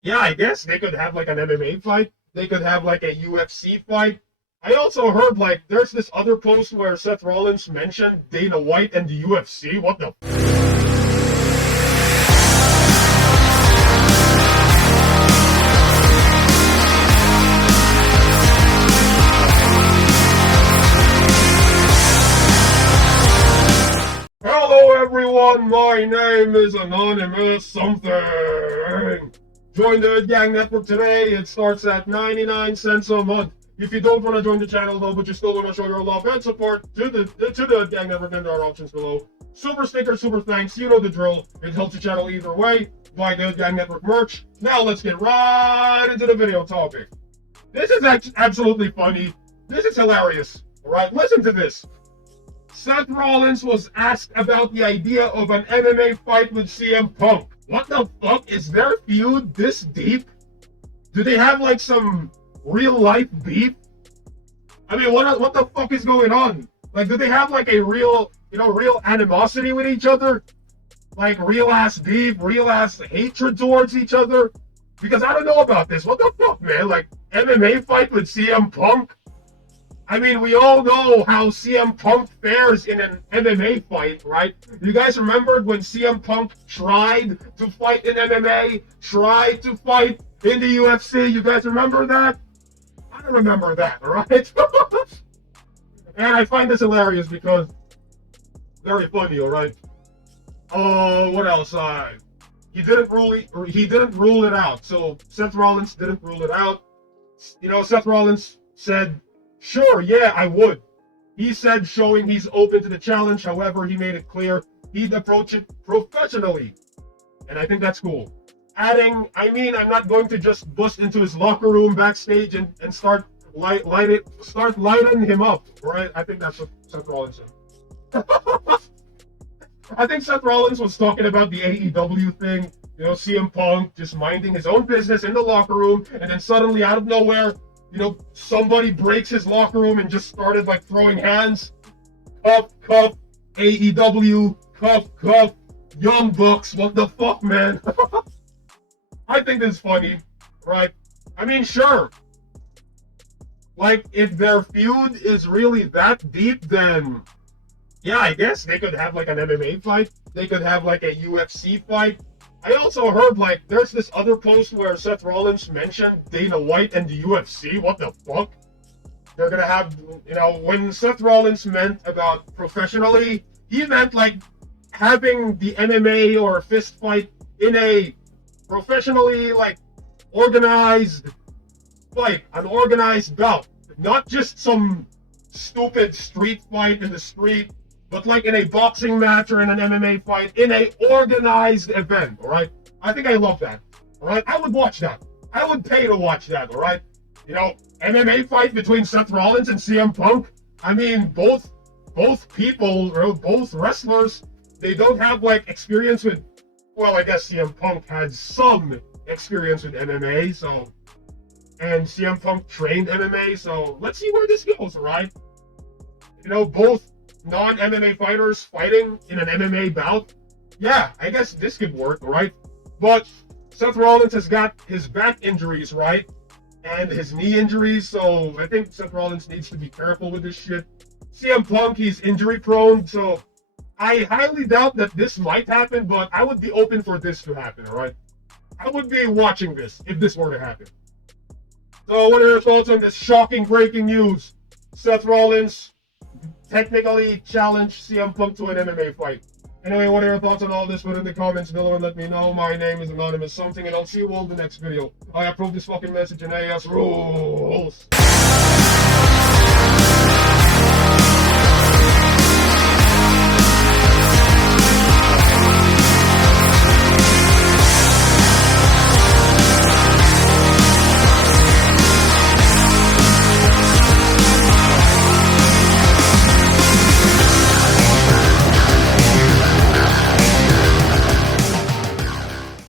Yeah, I guess they could have like an MMA fight. They could have like a UFC fight. I also heard like there's this other post where Seth Rollins mentioned Dana White and the UFC. What the? Hello everyone, my name is Anonymous Something. Join the Gang Network today. It starts at 99 cents a month. If you don't want to join the channel though, but you still want to show your love and support to the Gang Network, then there are options below. Super sticker, super thanks, you know the drill. It helps the channel either way. Buy the Gang Network merch. Now let's get right into the video topic. This is absolutely funny. This is hilarious. Alright, listen to this. Seth Rollins was asked about the idea of an MMA fight with CM Punk. What the fuck? Is their feud this deep? Do they have like some real life beef? I mean, what the fuck is going on? Like, do they have like a real animosity with each other? Like real ass beef, real ass hatred towards each other? Because I don't know about this. What the fuck, man? Like, MMA fight with CM Punk? I mean, we all know how CM Punk fares in an MMA fight, right? You guys remembered when CM Punk tried to fight in MMA, tried to fight in the UFC? You guys remember that? I don't remember that, right? And I find this hilarious because very funny, all right? Oh, what else? He didn't rule it out. So Seth Rollins didn't rule it out. You know, Seth Rollins said, sure, yeah, I would. He said, showing he's open to the challenge. However, he made it clear he'd approach it professionally. And I think that's cool. Adding, I mean, I'm not going to just bust into his locker room backstage and start lighting him up, right? I think that's what Seth Rollins said. I think Seth Rollins was talking about the AEW thing. You know, CM Punk just minding his own business in the locker room, and then suddenly out of nowhere, you know, somebody breaks his locker room and just started like throwing hands. Cuff, AEW, cuff, Young Bucks. What the fuck, man? I think this is funny, right? I mean, sure. Like, if their feud is really that deep, then yeah, I guess they could have like an MMA fight. They could have like a UFC fight. I also heard like there's this other post where Seth Rollins mentioned Dana White and the UFC. What the fuck? They're gonna have, you know, when Seth Rollins meant about professionally, he meant like having the MMA or fist fight in a professionally like organized fight, an organized bout, not just some stupid street fight in the street, but like in a boxing match or in an MMA fight, in a organized event, all right? I think I love that, all right? I would watch that. I would pay to watch that, all right? You know, MMA fight between Seth Rollins and CM Punk. I mean, both people, or both wrestlers, they don't have like experience with, well, I guess CM Punk had some experience with MMA, so, and CM Punk trained MMA, so let's see where this goes, all right? You know, both non-MMA fighters fighting in an MMA bout. Yeah, I guess this could work, right? But Seth Rollins has got his back injuries, right? And his knee injuries, so I think Seth Rollins needs to be careful with this shit. CM Punk, he's injury prone, so I highly doubt that this might happen, but I would be open for this to happen, all right? I would be watching this if this were to happen. So what are your thoughts on this shocking breaking news? Seth Rollins technically challenge CM Punk to an MMA fight. Anyway, what are your thoughts on all this? Put in the comments below and let me know. My name is Anonymous Something, and I'll see you all in the next video. I approve this fucking message, and AS rules.